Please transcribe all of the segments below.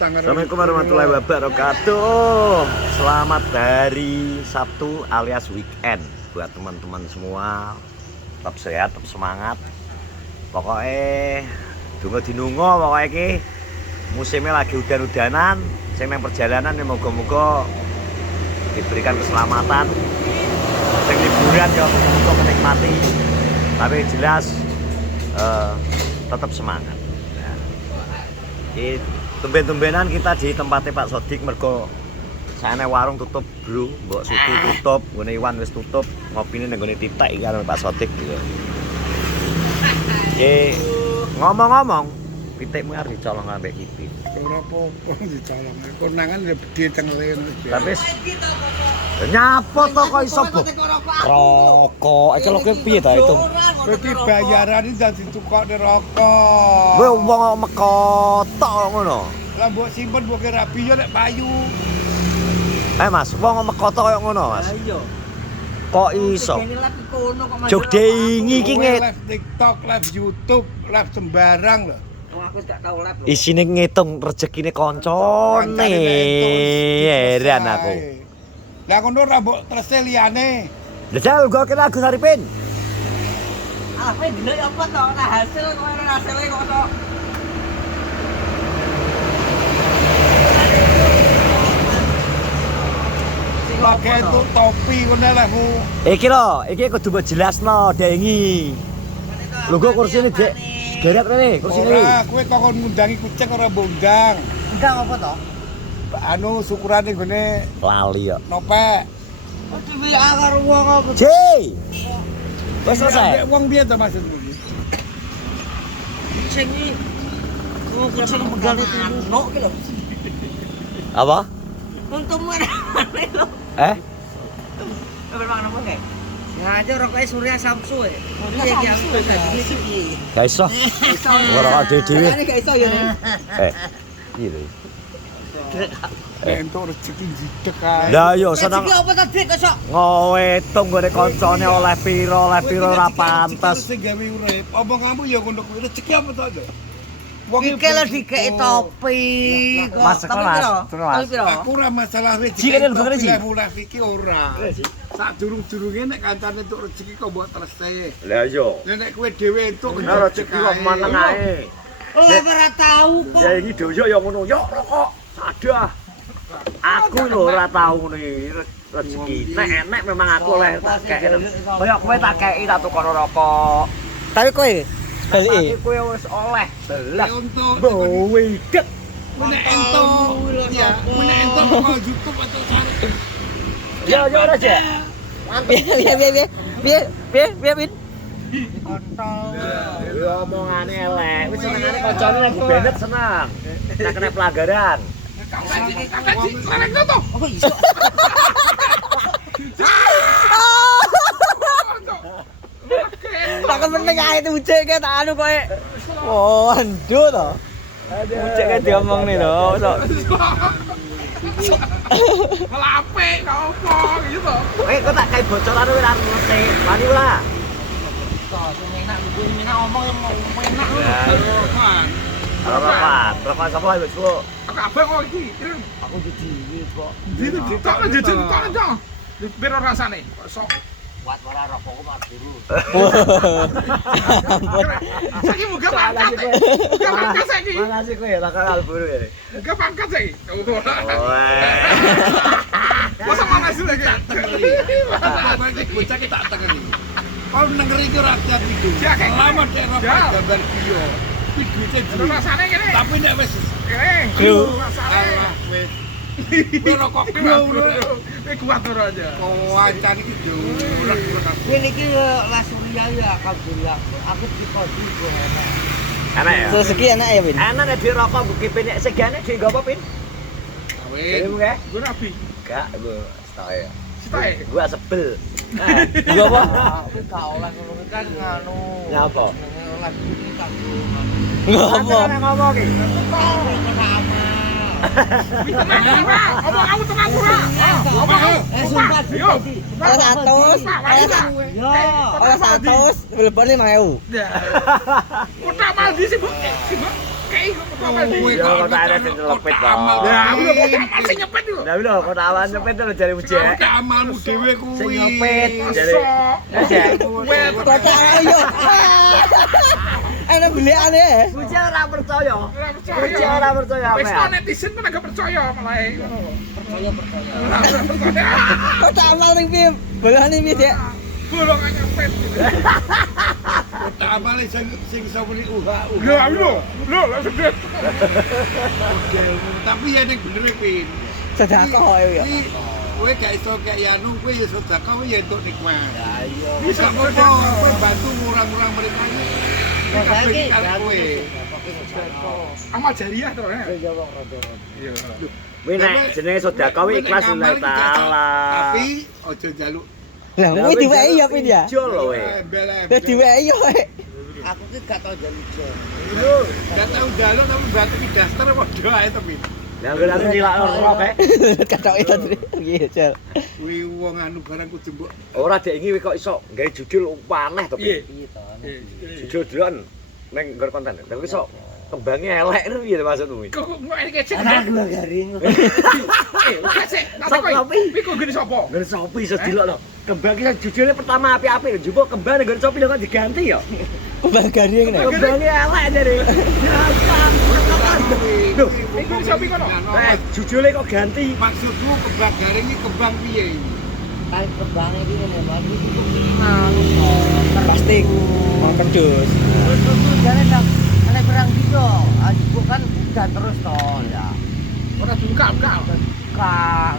Assalamualaikum warahmatullahi wabarakatuh. Selamat hari Sabtu alias weekend buat teman-teman semua. Tetap sehat, tetap semangat. Pokoknya dungo dinungo pokoknya iki musimnya lagi udan-udanan. Sing nang perjalanan ya moga-moga diberikan keselamatan. Sing liburan ya moga menikmati. Tapi jelas tetap semangat. Tumben-tumbenan kita di tempatnya Pak Sodik mergo sana warung tutup bro, Mbok Suti tutup, nggone Iwan wis tutup, ngopine nang nggone titik karo Pak Sodik gitu. Ngomong-ngomong, pitikmu harus dicolong ambek kipi. Ora apa-apa dicolong. Konangan gede tengere. Tapi nyapo to kok iso rokok. Iki lho piye ta itu? Dadi bayarane dadi tukokne rokok. Kowe wong mekotok ngono. Lah mbok simpen mbok rabi yo nek payu. Mas, wong mekotok koyo ngono, Mas. Iya. Kok iso? Jogdengi iki Live TikTok, live YouTube, live sembarang lho. Aku gak tau live lho. Isine ngitung rezekine kancane. Heran aku. Lah ngono ra mbok trese liyane. Lah jauh kok kena Agus Arifin. Ah, kowe dino apa to? Ora hasil kok ora hasile kok to. Pakai itu topi ngono lehmu. Iki lho, iki kudu mbok jelasno, Dengi. Lho kok kursine Dek geret rene, kursine. Ora, kowe kok ngundangi kucing ora mbok undang. Undang apa to? Anu syukurane gone Lali ya. nopek. Di WA karo wong apa? J. Wes selesai. Wong piye to maksudmu? Sing iki oh kucing megal itu nok ki lho. Apa? Untukmu lho. Apa mangan apa kae? Ya aja rokoknya Surya Samsu ya. Iya iki aku tadi iki. Gak iso. Ora kok dhewe. Ini gak iso ya nih. Iya lho. Entuk rezeki jidek ae. Lah yo seneng Rezeki apa tadi kok sok? ngewetung gone kancane oleh piro ora pantes. Sing gawe urip. Omonganmu ya ngono kuwi rezeki apa to aja? Wong Iki lho dikeki topi kok. Mas, Mas. Aku ora masalah wis. Ji, kene lho, kene, Ji. Mulai iki ora. Sak durung-durunge nek kancane entuk rezeki kok mbok trese. Lah yo. Nek kowe dhewe entuk Rezeki kok meneng ae. Oh, ora tahu kok. Ya iki doyo ya ngono. Yo rokok. Sadah. Aku lho ora tau ngene rezeki. Nek enek memang aku oleh tak kei. Kaya kowe tak kei tak tukono rokok. Tapi kowe Tapi kowe wis oleh belas. Untuk Bowe dek. nek entuk ya, nek entuk kok YouTube atau cari. Yo yo aja. Piye, Bin? Yo omongane elek. Wis senengane kancane lagi benet seneng. Tak kena pelanggaran. Oh, iso. Tak meneng ae itu ujek ke tak anu kowe. Oh, ando to. Ujek kan diomong nih lho, sok. Melape opo gitu. Kok tak kayak bocoran kowe ora ngerti. Wani ora. Enak omong yang mau enak lho. Apa? Berapa sapa wis kok? Kabeh kok iki. Aku jadi kok. Itu ditok jajan tok aja. Biar rasane. Sok Buat ora rokokku mak guru. saiki muga pangkat. Muga pangkat saiki. Makasih kowe ya tak kenal buru ya. Muga pangkat saiki. Wah. Masa panas lagi. Apa iki bocah ki tak tengeri. Kau nengeri ki rakyat iki. Lama dek gambar video. Video cek. Rasane kene. Tapi nek wis Yo. rasane wis rokok ki kuat ora aja. Kancane iki durek. Ini iki lah Surya ya alhamdulillah. Aku dikodi kok enak. Enak ya? Rezeki enak ya, Bin? Enak nek di rokok buki pinik segane di nggo apa, Pin? Kawin. Dhewe ge? Gue rapi. Enggak, gua setae. Sitae. Gua sebel. Gua apa? Aku gak oleh ngono kan nganu. Ya apa? Oleh iki kan. Ngopo? Ngomong iki. Omong kamu tengah ora. Sumpah Yo. Oleh 100, telepon 5.000. Kutak maldi sih, Bu. Kei Kowe kok ada sing lepet to. Lah, lho kok sing nyepet lho. Lah lho kok awan nyepet lho jare ujek. Kok amalmu dhewe kuwi. Sing nyepet jare. Ujek. Kocak ayo. Ana belikane. Ujek ora percaya. Ujek ora percaya. Wis kok netizen kan agak percaya malah ngono. Percaya. Kocak amal ning piye? Bolane piye, Dek? Bolong nyepet. Tak amale sing iso muni uha. Lho, sedhet. Tapi ya ning bener Pin. Sedekah ya. Kowe gak iso kayak anu, kowe ya sedekah kowe ya entuk nikmat. Ya iya. Bisa apa kowe bantu ngurang-ngurang mereka ini. Ya saiki kowe. Amal jariah to ya. Ya wong rada-rada. Iya. Kuwi nek jenenge sedekah kuwi ikhlas lillahi taala. Tapi ojo njaluk. Lah kuwi diwehi ya Pin ya. Ijo lho we. Wis diwehi yo. Aku ki gak tau njaluk jan. Gak tau njaluk tapi batu di daster padha ae to Pin. Lah kok aku cilak rok kae. Katok itu piye, Jal. Kuwi wong anu barang kudu mbok. Ora dek iki kok iso gawe judul aneh to Piye? piye. Piye to? Judul deloken ning nggon konten. Lah kok iso kembangnya elek ngono piye maksudmu iki? Kok ngene kecek. Ana gua garing. Kecek. Piye kok gini sapa? Nggon sopi iso dilok lho. Kembang iki judulnya pertama api-api lho. Jupuk kembang nggon sopi lho kok diganti ya. Kembang garing nek. Kembangnya elek jare. Lho, Iku sopi kono. judulnya kok ganti. Maksudmu kembang garing iki kembang piye? Kae kembang iki ngene, Mas. Iki Plastik. Mau pedus. Terus jare nek ana perang gitu. Aku kan udah terus to ya. Ora buka. Kang.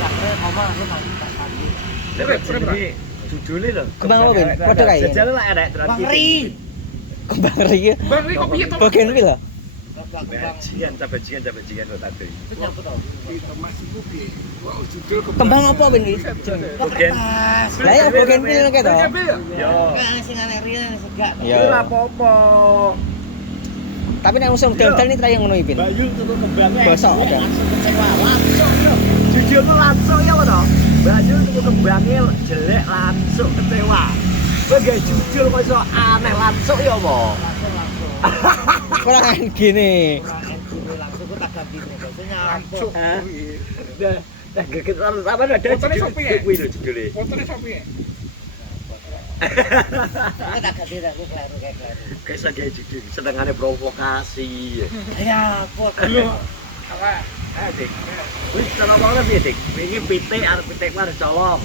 Akhirnya ngomong aku nanti tak tadi. Jenenge judulnya lho. Kembang apa, Ben? Padha kae. Jajal lah arek terus. Bang Ri. Kembang iki. Bang iki kok piye to? Bagian iki lho. Kembang. Bajingan lho tadi. Itu nyambut to. Itu maksudmu piye? Kok judul Kembang apa Ben iki? Bagian. Kertas. Lah ya bagian pil nek to. Yo. Kan sing aneh riyen sing gak. Ya. Ora apa-apa. Tapi nek musim dal-dal ini trayang ngono iki, Pin. Bayu tuku kembangnya. Bosok ada. Langsung kecewa langsung yo. Jujur tuh langsung ya to. Bayu tuku kembangnya jelek langsung kecewa. Kowe gak jujur kok iso aneh langsung ya apa? Langsung. Kurang gini. Kurang NGW langsung gua tak ganti nih. Biasanya Langsung. Dah geget apa ada Fotonya sopi ya? kuwi lho judule. Fotone sopi ya? aku tak ganti dah gua kleru kayak kleru. Kayak saged judul senengane provokasi. Ya, pot. Lho. Apa? Dik. Wis cara wae piye, Dik? Pengen pitik arep pitik harus colong.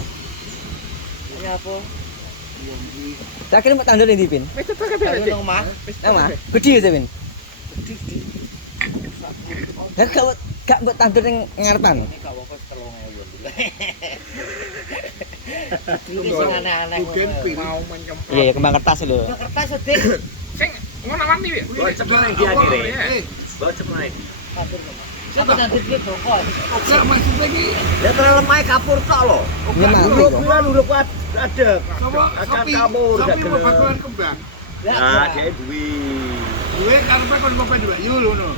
Ya apa? Tak kira mbak tandur ndi, Pin? Wis tetek kabeh Ayo Dik. nang Mas. Nang mah. Gede ya, Pin. Lah gak mbok tandur ning ngarepan. Ini gak apa-apa 3.000 dulu. Iki sing aneh-aneh. Bukan Pin. Mau menyemprot. Iya, kembang kertas lho. Ya kertas Dik. Sing ngono wani ya? Gua cepet nang dia akhire. Gua cepet nang. Tandur Mas. Aku nanti ki toko. Oke, maksudnya iki Ya terlalu lemah kapur tok lho. Ya mati Urup kok. bulan urup ada. sapa Akan sapi kabur gak sapi mau gelem. bakalan kembang. Nah, dia duwi. Duwe karepe kon mau duwe yo ngono.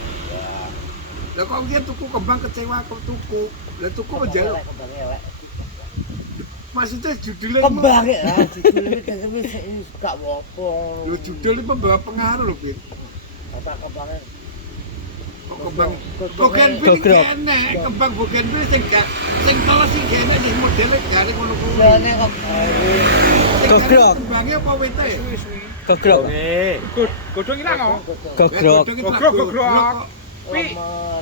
Lah kok dia tuku kembang kecewa kok tuku. Lah tuku njaluk. Maksudnya judulnya Kembang ya, judulnya wis gak apa-apa. Lho judul itu membawa pengaruh lho, Pin. Kata kembangnya Kok kembang Bougainville iki Gogrok. enek, kembang Bougainville sing gak sing teles iki enek di modele gare ngono kuwi. ya nek kok Sing Gogrok. Kembangnya apa wete? Gogrok. Godhong ilang kok. Gogrok. Gogrok.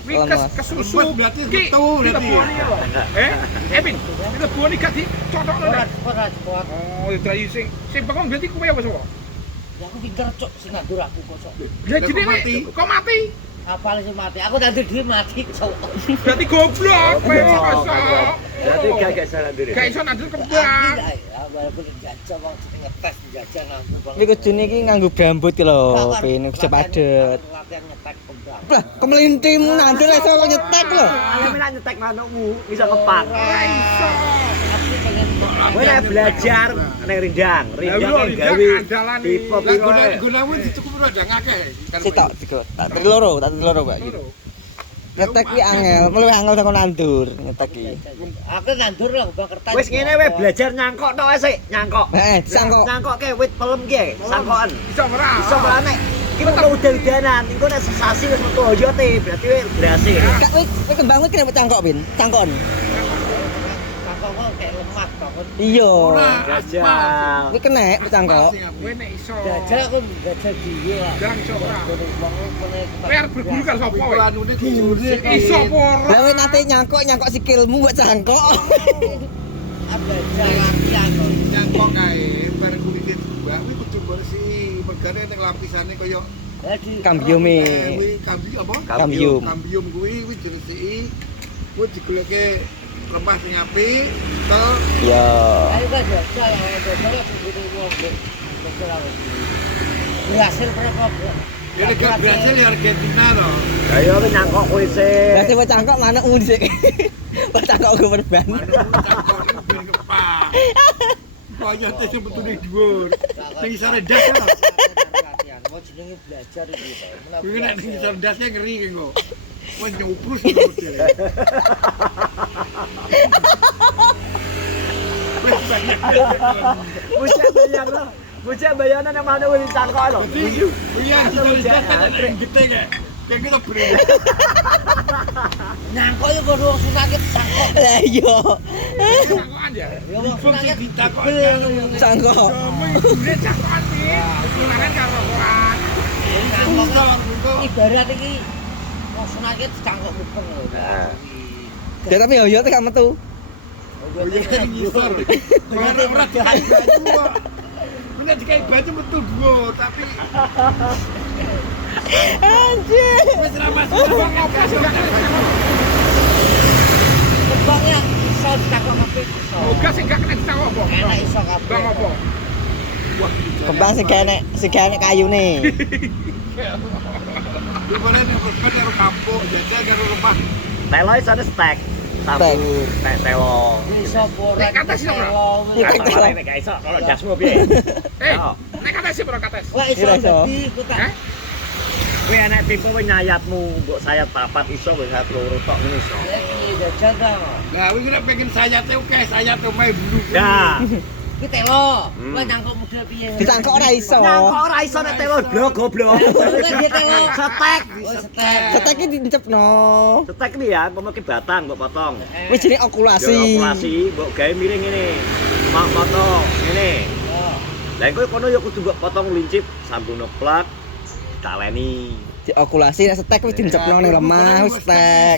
Wi kesusu Lemes berarti Ki, metu berarti. dileboni ya lho. Epin, dileboni gak dicocokno ora nek. ora kuat. Oh, drai sing bengong berarti kowe apa sapa? Ya aku pinter cok sing ngatur aku kosok. Lah Kok jenenge mati? kok mati? Apal sing mati. Aku nanti dhewe mati cok. Berarti goblok kowe kosok. Berarti gak salah diri. Gak iso nandur kembang. Ya walaupun jajah wong sing ngetes jajah nanti. Iki kudune iki nganggo brambut ki lho, Pin, bisa padet. Latihan ngetek kembang. Lah, kemelintimu nandur iso nyetek lho. Ayo minta nyetek manukmu bisa kepak. Ora iso. Aku pengen Kowe nek belajar ning Rindang, Rindang lho, yang Rindang gawe andalan tipe Lah piro ae. gunamu dicukup ora ngakeh. Sitok digo. Tak teloro, Pak. Nyetek ki angel, luwih angel saka nandur nyetek ki. Aku nandur lah kembang kertas. Wis ngene wae belajar nyangkok tok ae sik, nyangkok. Sangkok. Nyangkok ke wit pelem ki, sangkokan. Iso ora? Iso ora nek Iki mau udan-udanan, engko nek sesasi wis metu oyote, berarti wis berhasil. Kak wis kembang wis kena cangkok, Bin. Cangkon. Kakak kok kayak lemah banget. Iya. Jajal. Wis kena cangkok. Kowe nek iso. Jajal aku jajal dhewe lah. Jangan iso ora. Kowe Kowe arep berguru kan sapa Iku kowe? anune dijurus Iso apa ora? Lah wis nate nyangkok sikilmu buat cangkok. ada jalan kok. nyangkok kae bareng kulite buah kuwi kudu bersih. Mergane nek lapisane kaya Jadi Kambiume. kuwi kambium apa? Kambium. Kambium kuwi diresiki. Kuwi digoleke lemah sing apik, tel Ya. ayo kan jajal begitu wong. Jajal aku. Berhasil berapa, Bro? ya nek gak berhasil ya Argentina to. Ayo wis nyangkok kowe sik. Lah buat cangkok mana sik. Buat cangkok gue berban. Manuk cangkok iki ben kepak. Kaya teh sebetulnya dhuwur. Sing isore ndas to. Mau jenenge belajar iki. Kuwi nek ning isore ndasnya ngeri ki kok. Wah nyoprus to model. Bocah bayar lo. Bocah bayaran yang mana wis cangkok lo. Iya, isore ndas kan gede kayak. Kayak kita beri. Nyangkok yo kudu wong sakit sangkok. Lah iya. Cangkokan ya. Ya wong Fungsi sakit ditakok Cangkok. Ini cangkokan sih. Kemarin karo koran. Cangkok ibarat iki wong sakit cangkok mupeng lho. Nah. Ya tapi yo teh kamu tuh. Oh iya kan ngisor. Dengan ora dikai baju kok. Bener dikai baju betul dhuwur, tapi Anjir. wis ra masuk wong apa sih. Kebangnya iso cangkok kabeh iso. Moga sing gak kena dicangkok apa? Enak iso kabeh. Bang apa? Kembang si kene kayu nih. Lu boleh nek perban karo kampung, jajal karo rumah. Telo iso stek. Sambung tek telo. Iso ora. Nek kata sih, Bro. Iya, Kata telo. nek gak iso kalau dasmu piye? Nek kata sih bro kates. Wah iso Iya, iso. dadi ku tak. Hah? Kowe enek tipe kowe nyayatmu, mbok sayat papat iso kowe sayat loro tok ngono iso. Iki jajal ta. Lah kuwi nek pengen sayate oke, sayat omahe bulu. Ya. Iki telo. Wah nyangkok model piye? Dicangkok ora iso. Nyangkok ora iso nek telo blok goblok. Kan dia telo. Setek. Oh setek. Ketek iki dincepno. Setek iki ya, pemake batang mbok potong. Wis jenenge Ya okulasi. okulasi, mbok gawe miring ngene. Mak potong ngene. Lah kowe kono ya kudu mbok potong lincip sambungno plak taleni. Di okulasi nek setek wis dincepno ning lemah wis setek.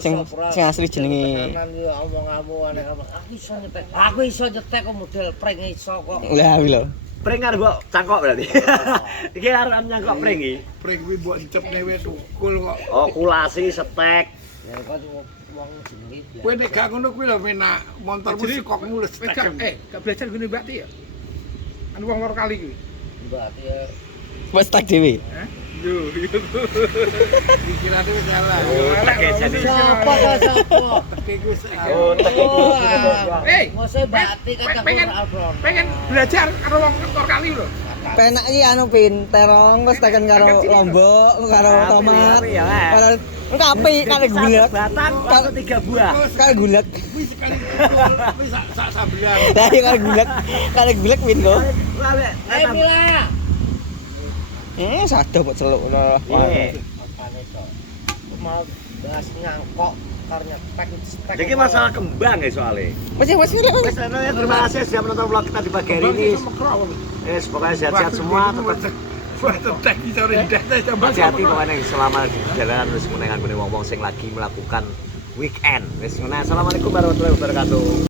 Sing asli jenenge. Omong-omong aneh apa? Aku iso nyetek. Aku iso nyetek kok model prank iso kok. Lah kuwi lho. Pring arep mbok cangkok berarti. Iki arep nyangkok pring iki. Pring kuwi mbok encepne wis ukul kok. Okulasi setek. Ya kok wong jenenge. Kowe nek gak ngono kuwi lho menak montormu sekokmu wis tekem. Gak belajar gini Mbak Ti ya? Anu wong loro kali kuwi. Mbak ya. Wis setek dhewe. Yo, itu. Pikirane wis salah. Oh, teke jadi. Siapa kok siapa? Oke kuwi salah. Oh, teke. Hei, Mosok Mbak Ti kan pengen belajar karo wong loro kali lho. Penak iki anu pin terong wis teken karo lombok, karo tomat. Karo kapi karo gulek. Batang karo 3 buah. Karo gulek. Kuwi sekali ukul, kuwi sak sambelan. Lah iki karo gulek pin kok. Eh Mila. Sadoh kok celuk ngono. Iya. Mau bahas nyangkok karo nyetek stek. Jadi masalah kembang ya soalnya. Wis Wes terima kasih sudah menonton vlog kita di pagi hari ini. Pokoknya sehat-sehat semua, tetap Buat tetek iso rendah ta coba. hati-hati pokoknya selama di perjalanan terus menengan wong-wong sing lagi melakukan weekend. Wes ngono. Assalamualaikum warahmatullahi wabarakatuh.